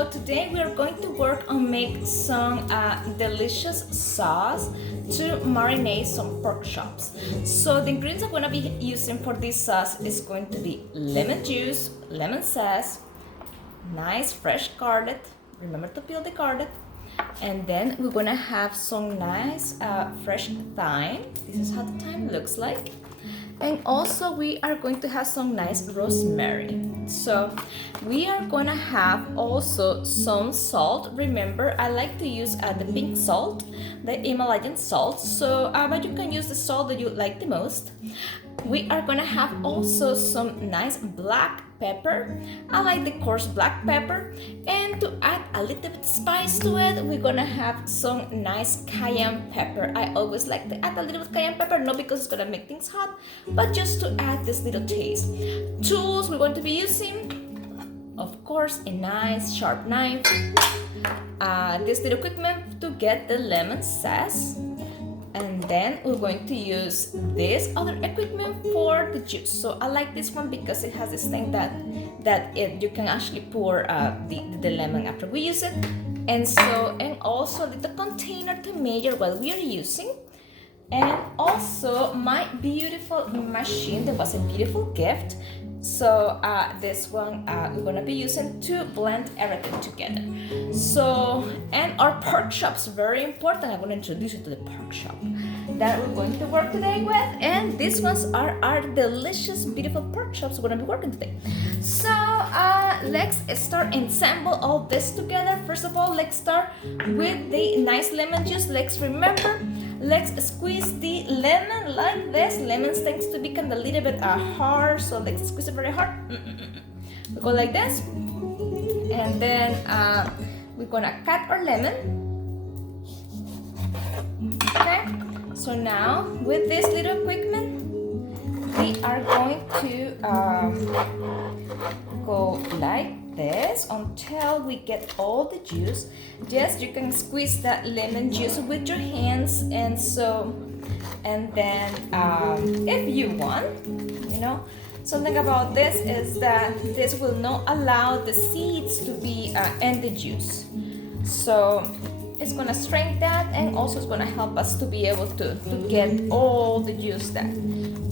So today we are going to work on make some delicious sauce to marinate some pork chops. So the ingredients I'm going to be using for this sauce is going to be lemon juice, lemon zest, nice fresh garlic. Remember to peel the garlic. And then we're going to have some nice fresh thyme. This is how the thyme looks like. And also we are going to have some nice rosemary. So we are going to have also some salt. Remember, I like to use the pink salt, the Himalayan salt. So but you can use the salt that you like the most. We are going to have also some nice black pepper. I like the coarse black pepper. And to add a little bit spice to it, we're going to have some nice cayenne pepper. I always like to add a little bit cayenne pepper, not because it's going to make things hot, but just to add this little taste. Tools we're going to be using, of course, a nice sharp knife, this little equipment to get the lemon zest. And then we're going to use this other equipment for the juice. So I like this one because it has this thing that you can actually pour the lemon after we use it. And also the container to measure what we are using. And also my beautiful machine that was a beautiful gift. So this one we're gonna be using to blend everything together. So, and our pork chops, very important. I'm gonna introduce you to the pork chop that we're going to work today with. And these ones are our delicious, beautiful pork chops we're gonna be working today. So let's start ensemble all this together. First of all, let's start with the nice lemon juice. Let's squeeze the lemon like this. Lemon tends to become a little bit hard, so let's squeeze it very hard. We go like this, and then we're gonna cut our lemon. Okay, so now with this little equipment, we are going to go like this until we get all the juice. Yes, you can squeeze that lemon juice with your hands, and then if you want, something about this is that this will not allow the seeds to be in the juice. So it's gonna strengthen that, and also it's gonna help us to be able to get all the juice that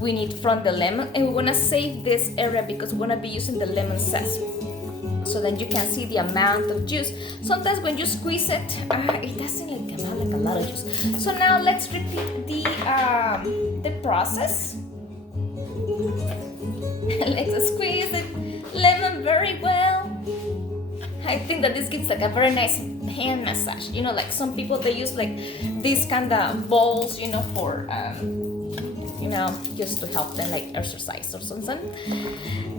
we need from the lemon. And we're gonna save this area because we're gonna be using the lemon zest, so then you can see the amount of juice. Sometimes when you squeeze it, it doesn't come out like a lot of juice. So now let's repeat the process. Let's squeeze the lemon very well. I think that this gives like a very nice hand massage. Like some people, they use like these kind of balls, for just to help them like exercise or something.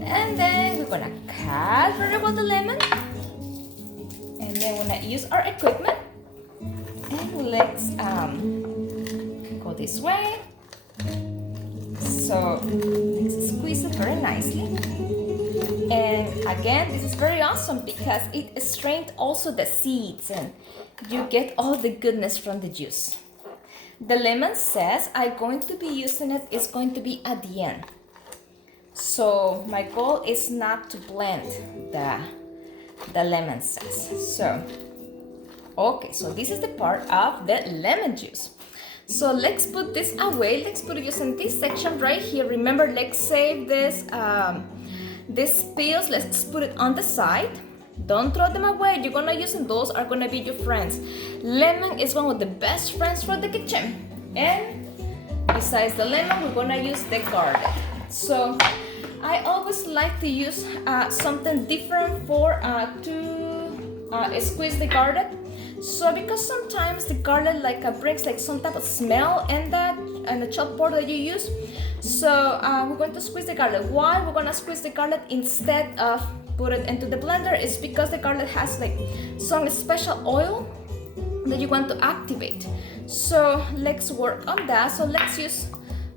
And then we're gonna cut very well the lemon, and then we're gonna use our equipment, and let's go this way. So let's squeeze it very nicely. And again, this is very awesome because it strains also the seeds, and you get all the goodness from the juice. The lemon zest, I'm going to be using it, is going to be at the end. So my goal is not to blend the lemon zest. So, okay, so this is the part of the lemon juice. So let's put this away. Let's put it just in this section right here. Remember, let's save this, these peels, let's put it on the side. Don't throw them away. You're gonna use them. Those are gonna be your friends. Lemon is one of the best friends for the kitchen. And besides the lemon, we're gonna use the garlic. So I always like to use something different for to squeeze the garlic. So because sometimes the garlic brings like some type of smell in the chopped board that you use. So we're going to squeeze the garlic. Why we're gonna squeeze the garlic instead of put it into the blender is because the garlic has like some special oil that you want to activate. So let's work on that. So let's use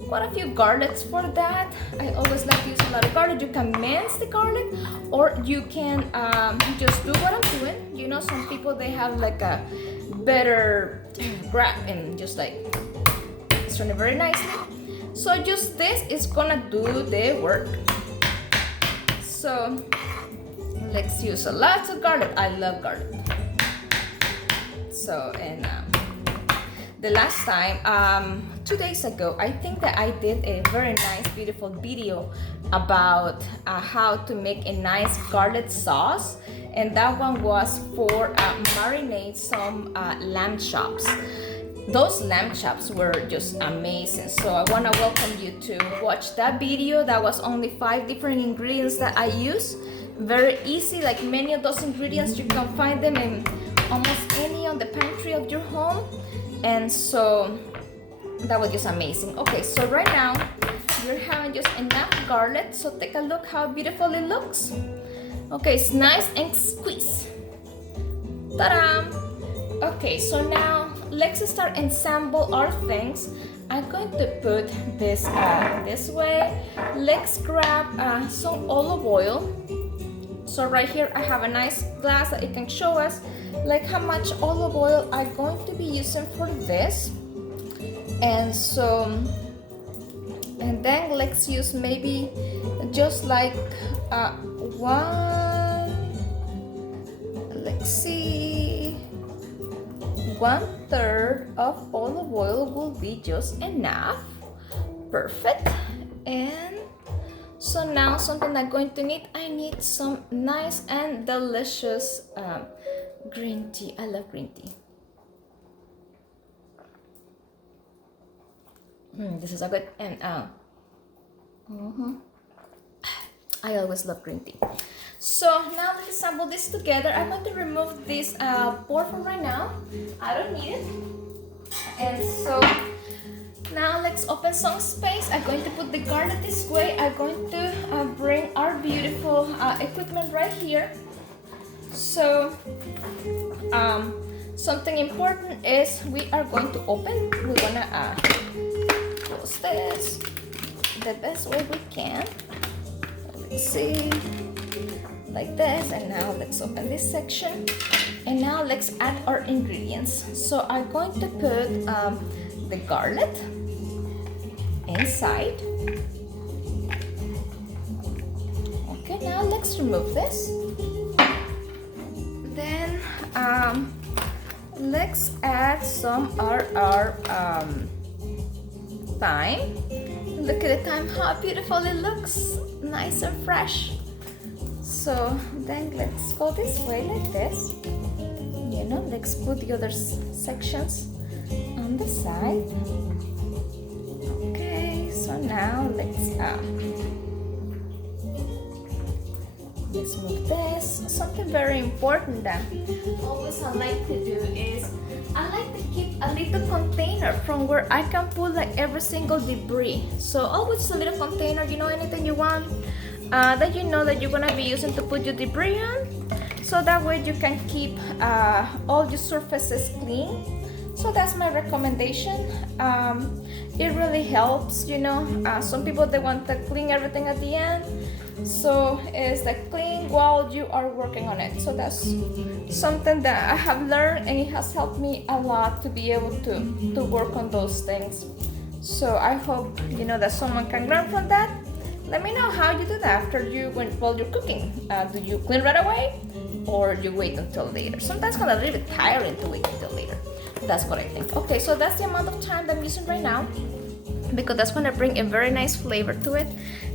quite a few garlics for that. I always like to use a lot of garlic. You can mince the garlic, or you can just do what I'm doing. Some people, they have like a better grab and just like strain it very nicely. So just this is gonna do the work. So let's use lots of garlic. I love garlic. So, and the last time, 2 days ago, I think that I did a very nice, beautiful video about how to make a nice garlic sauce, and that one was for marinate some lamb chops. Those lamb chops were just amazing, so I want to welcome you to watch that video. That was only 5 different ingredients that I use. Very easy, like many of those ingredients you can find them in almost any on the pantry of your home, and so that was just amazing. Okay, so right now you're having just enough garlic, so take a look how beautiful it looks. Okay, it's nice and squeezed. Ta-da! Okay, so now let's start ensemble our things. I'm going to put this this way. Let's grab some olive oil. So right here I have a nice glass that it can show us like how much olive oil I'm going to be using for this. And so, and then let's use maybe just like let's see, 1/3 of olive oil will be just enough. Perfect. And so now something I'm going to need, I need some nice and delicious green tea. I love green tea. This is a good, and I always love green tea. So now let's assemble this together. I'm going to remove this board from right now. I don't need it. And so now let's open some space. I'm going to put the garlic this way. I'm going to bring our beautiful equipment right here. So something important is we are going to open. We're gonna close this the best way we can. Let's see, like this. And now let's open this section. And now let's add our ingredients. So I'm going to put the garlic inside. Okay, now let's remove this. Then let's add some of our thyme. Look at the thyme, how beautiful it looks, nice and fresh. So then let's go this way like this. You know, let's put the other sections on the side. Okay, so now let's move this. Something very important that always I like to do is I like to keep a little container from where I can put like every single debris. So always a little container, you know, anything you want that you know that you're gonna be using to put your debris on. So that way you can keep all your surfaces clean. So that's my recommendation. It really helps, you know. Some people, they want to clean everything at the end. So it's like clean while you are working on it. So that's something that I have learned, and it has helped me a lot to be able to work on those things. So I hope, you know, that someone can learn from that. Let me know how you do that after while you're cooking. Do you clean right away, or you wait until later? Sometimes it's a little bit tiring to wait until later. That's what I think. Okay, so that's the amount of time that I'm using right now, because that's going to bring a very nice flavor to it.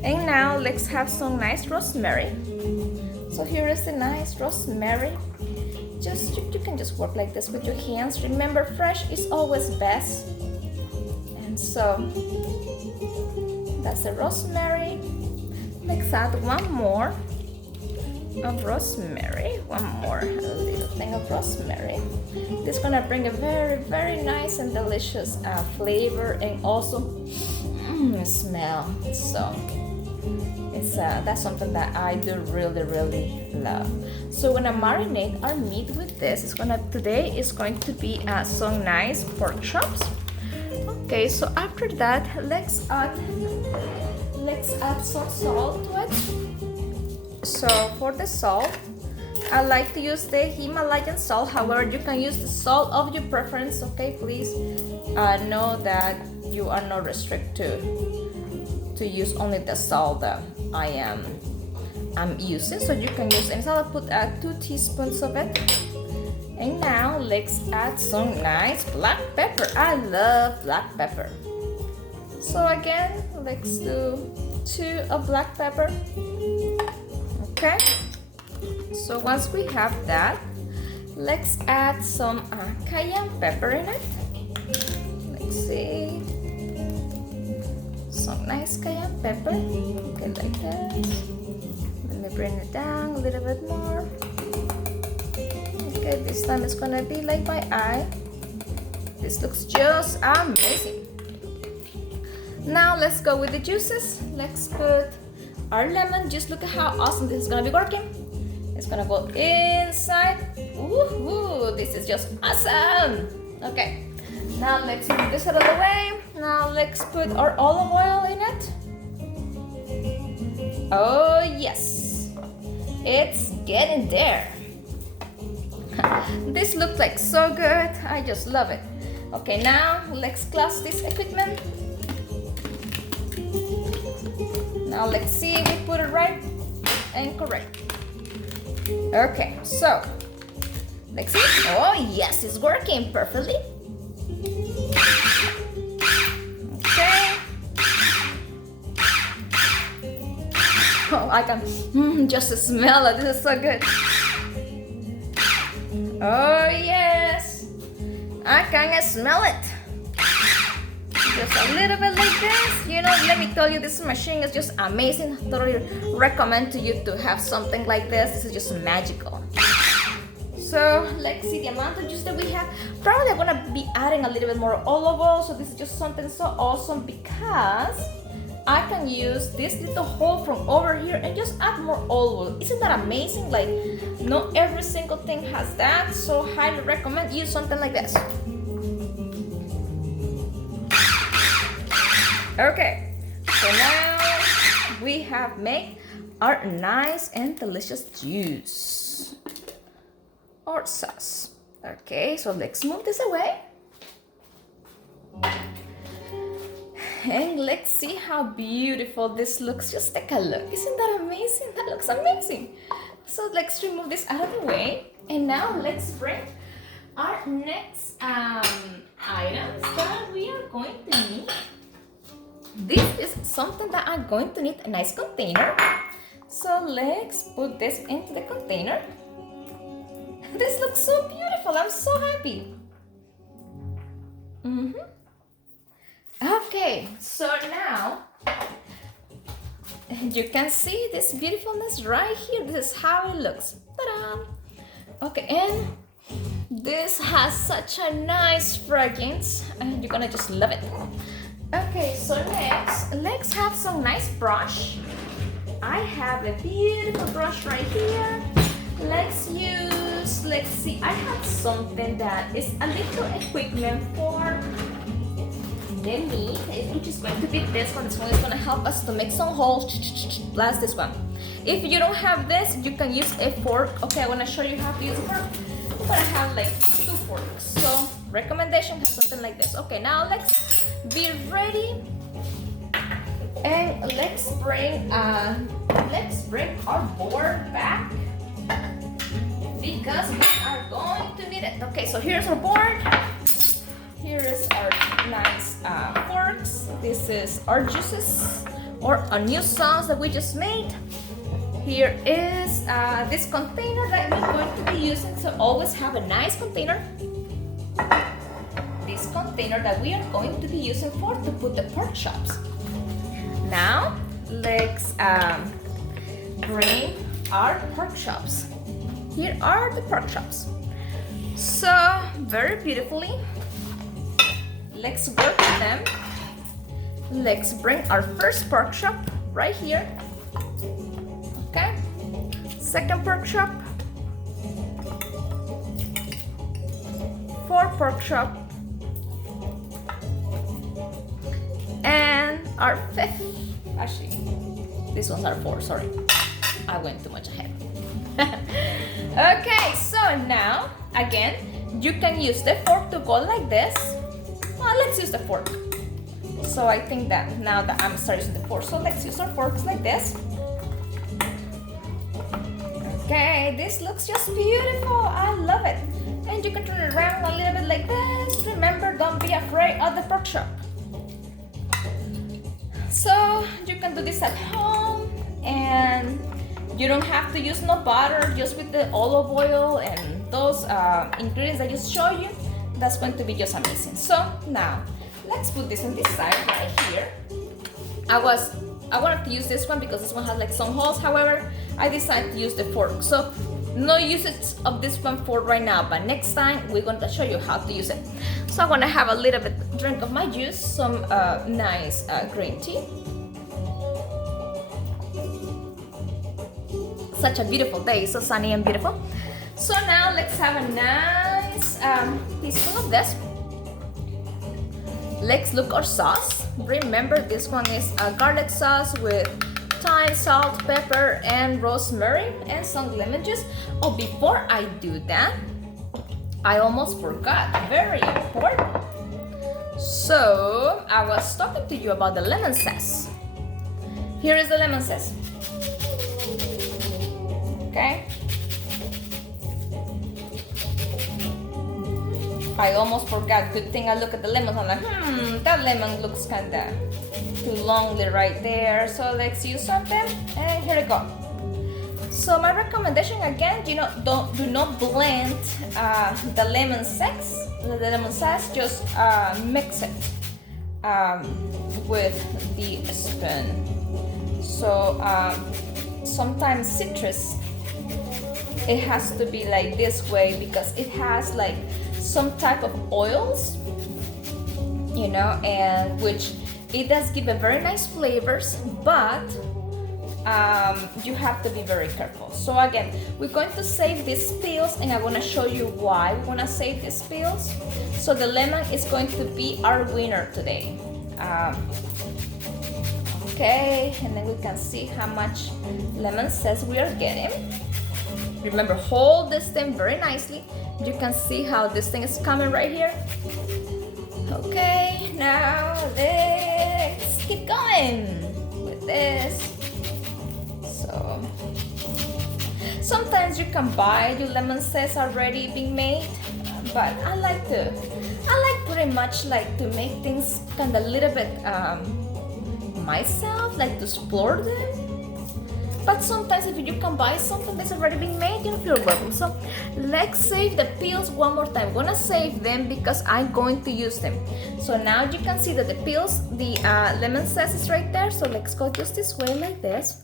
And now let's have some nice rosemary. So here is the nice rosemary. Just you can just work like this with your hands. Remember, fresh is always best. And so that's the rosemary. Let's add one more of rosemary. One more little thing of rosemary. This is gonna bring a very, very nice and delicious flavor, and also smell. So it's that's something that I do really, really love. So we're gonna marinate our meat with this. Today is going to be some nice pork chops. Okay, so after that, let's add some salt to it. So for the salt, I like to use the Himalayan salt. However, you can use the salt of your preference. Okay, please know that you are not restricted to use only the salt that I am I'm using, so you can use, and so I'll put 2 teaspoons of it. And now let's add some nice black pepper. I love black pepper. So again, let's do 2 of black pepper. Okay. So once we have that, let's add some cayenne pepper in it. Let's see. Some nice cayenne pepper. Okay, like this. Let me bring it down a little bit more. Okay, this time it's gonna be like my eye. This looks just amazing. Now let's go with the juices. Let's put our lemon. Just look at how awesome this is gonna be working. It's gonna go inside. Woohoo! This is just awesome. Okay, now let's move this out of the way. Now let's put our olive oil in it. Oh yes, it's getting there. This looks like so good. I just love it. Okay, now let's close this equipment. Now let's see if we put it right and correct. Okay, so let's see. Oh yes, it's working perfectly. Okay. Oh, I can just smell it. This is so good. Oh yes, I can smell it. Just a little bit like this. You know, let me tell you, this machine is just amazing. Totally recommend to you to have something like this. This is just magical. So let's see the amount of juice that we have. Probably I'm gonna be adding a little bit more olive oil. So this is just something so awesome because I can use this little hole from over here and just add more olive oil. Isn't that amazing? Like, not every single thing has that. So highly recommend use something like this. Okay, so now we have made our nice and delicious juice or sauce. Okay, so let's move this away. And let's see how beautiful this looks. Just take a look. Isn't that amazing? That looks amazing. So let's remove this out of the way. And now let's bring our next items that we are going to need. This is something that I'm going to need, a nice container. So let's put this into the container. This looks so beautiful. I'm so happy. Okay, so now you can see this beautifulness right here. This is how it looks. Ta-da! Okay, and this has such a nice fragrance, and you're gonna just love it. Okay, so next, let's have some nice brush. I have a beautiful brush right here. Let's see, I have something that is a little equipment for the meat, which is going to be this one. This one is going to help us to make some holes. Plus this one. If you don't have this, you can use a fork. Okay, I want to show you how to use a fork. But I have like 2 forks. So recommendation has something like this. Okay, now let's be ready. And let's bring our board back because we are going to need it. Okay, so here's our board. Here is our nice forks. This is our juices or a new sauce that we just made. Here is this container that we're going to be using. So always have a nice container. This container that we are going to be using to put the pork chops. Now let's bring our pork chops. Here are the pork chops. So very beautifully. Let's work with them. Let's bring our first pork chop right here. Okay. Second pork chop. 4 pork chop. And our 5th. Actually, this one's our 4, sorry. I went too much ahead. Okay, so now, again, you can use the fork to go like this. Well, let's use the fork. So I think that now that I'm starting using the fork, so let's use our forks like this. Okay, this looks just beautiful. I love it. And you can turn it around a little bit like this. Remember, don't be afraid of the pork chop. So you can do this at home, and you don't have to use no butter, just with the olive oil and those ingredients I just showed you. That's going to be just amazing. So now let's put this on this side right here. I wanted to use this one because this one has like some holes. However, I decided to use the fork. So no usage of this one for right now, but next time we're going to show you how to use it. So I'm going to have a little bit drink of my juice, some nice green tea. Such a beautiful day, so sunny and beautiful. So now let's have a nice teaspoon of this. Let's look our sauce. Remember, this one is a garlic sauce with thyme, salt, pepper, and rosemary, and some lemon juice. Oh, before I do that, I almost forgot. Very important. So I was talking to you about the lemon zest. Here is the lemon zest. Okay. I almost forgot. Good thing I look at the lemons. I'm like, that lemon looks kinda too lonely right there. So let's use something. And here we go. So my recommendation again, do not blend the lemon zest. Just mix it with the spoon. So sometimes citrus, it has to be like this way because it has like some type of oils, and which it does give a very nice flavors, but you have to be very careful. So again, we're going to save these peels, and I'm going to show you why we want to save these peels. So the lemon is going to be our winner today. Okay, and then we can see how much lemon zest we are getting. Remember, hold this thing very nicely. You can see how this thing is coming right here. Okay, now let's keep going with this. So sometimes you can buy your lemon zest already being made, but I like pretty much like to make things kind of a little bit myself, like to explore them. But sometimes if you can buy something that's already been made, you feel welcome. So let's save the peels one more time. I'm gonna save them because I'm going to use them. So now you can see that the peels, the lemon zest is right there. So let's go just this way like this.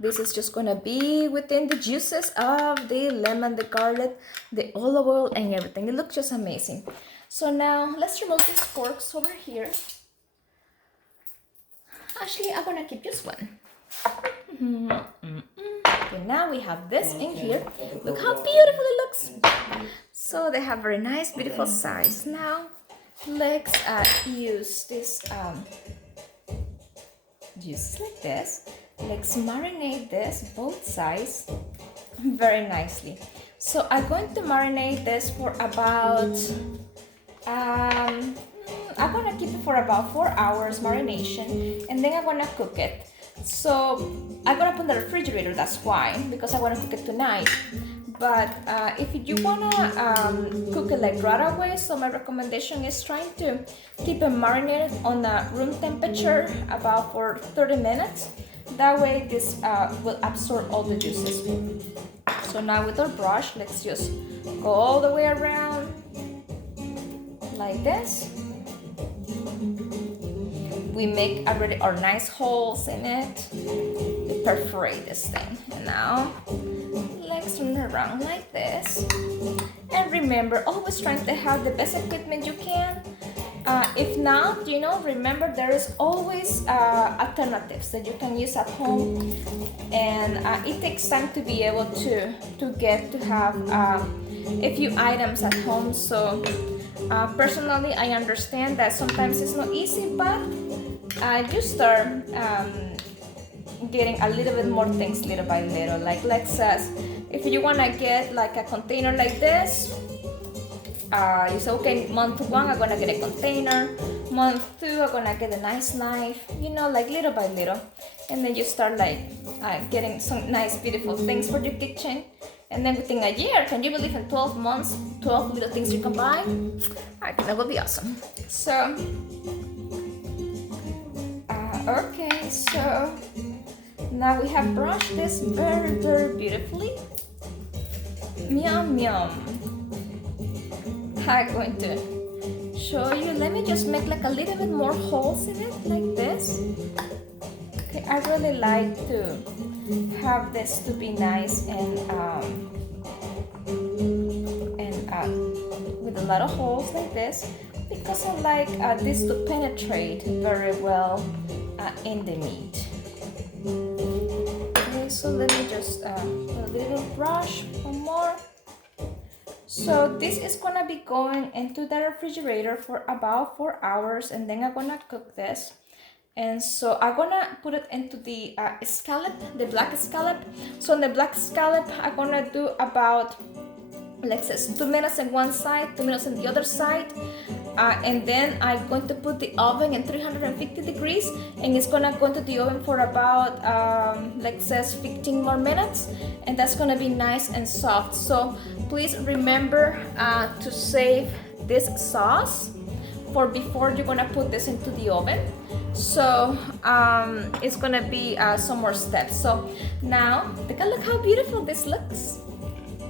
This is just gonna be within the juices of the lemon, the garlic, the olive oil, and everything. It looks just amazing. So now let's remove these forks over here. Actually, I'm gonna keep just one. Okay, now we have this in here. Look how beautiful it looks. So they have very nice, beautiful size. Now let's use this juice like this. Let's marinate this both sides very nicely. So I'm going to marinate this for about I'm gonna keep it for about 4 hours marination, and then I'm gonna cook it. So I'm gonna put in the refrigerator, that's why, because I wanna cook it tonight. But if you wanna cook it like right away, so my recommendation is trying to keep it marinated on room temperature about for 30 minutes. That way this will absorb all the juices. So now with our brush, let's just go all the way around like this. We make already our nice holes in it. We perforate this thing. And now let's turn it around like this. And remember, always trying to have the best equipment you can. If not, remember there is always alternatives that you can use at home. And it takes time to be able to have a few items at home. So personally, I understand that sometimes it's not easy, but you start getting a little bit more things little by little. Like let's say, if you want to get like a container like this, you say, okay, month 1 I'm gonna get a container, month 2 I'm gonna get a nice knife, like little by little. and then you start like getting some nice beautiful things for your kitchen. And then within a year, can you believe in 12 months, 12 little things you can buy? I think that would be awesome. So, okay, so now we have brushed this very, very beautifully. Yum, yum. I'm going to show you. Let me just make like a little bit more holes in it, like this. Okay, I really like to have this to be nice and with a lot of holes like this, because I like this to penetrate very well in the meat. Okay, so let me just put a little brush, one more. So this is gonna be going into the refrigerator for about 4 hours, and then I'm gonna cook this. And so I'm gonna put it into the scallop, the black scallop. So on the black scallop, I'm gonna do about, like says, 2 minutes on one side, 2 minutes on the other side. And then I'm going to put the oven in 350 degrees, and it's gonna go into the oven for about, like says, 15 more minutes, and that's gonna be nice and soft. So please remember to save this sauce for before you're gonna put this into the oven. So it's gonna be some more steps. So now take a look how beautiful this looks.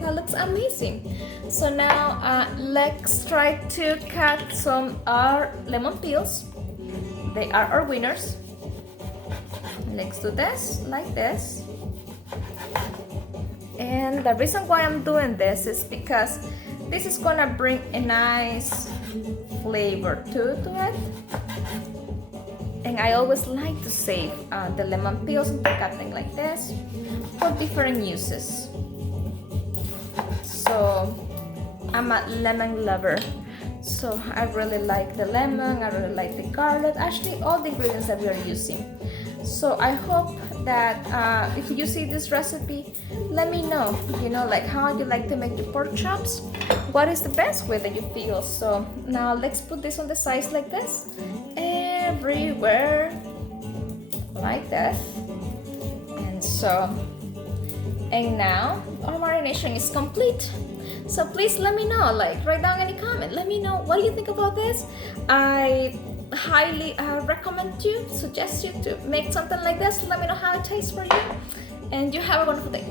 That looks amazing. So now let's try to cut some our lemon peels. They are our winners. Let's do this like this. And the reason why I'm doing this is because this is gonna bring a nice flavor to it. And I always like to save the lemon peels and cut them like this for different uses. So I'm a lemon lover, so I really like the lemon, I really like the garlic, actually all the ingredients that we are using. So I hope that if you see this recipe, let me know, you know, like how you like to make the pork chops, what is the best way that you feel. So now let's put this on the sides like this, everywhere, like that. And now our marination is complete. So please let me know, like write down any comment, let me know what do you think about this. I highly recommend you, suggest you to make something like this. Let me know how it tastes for you, and you have a wonderful day.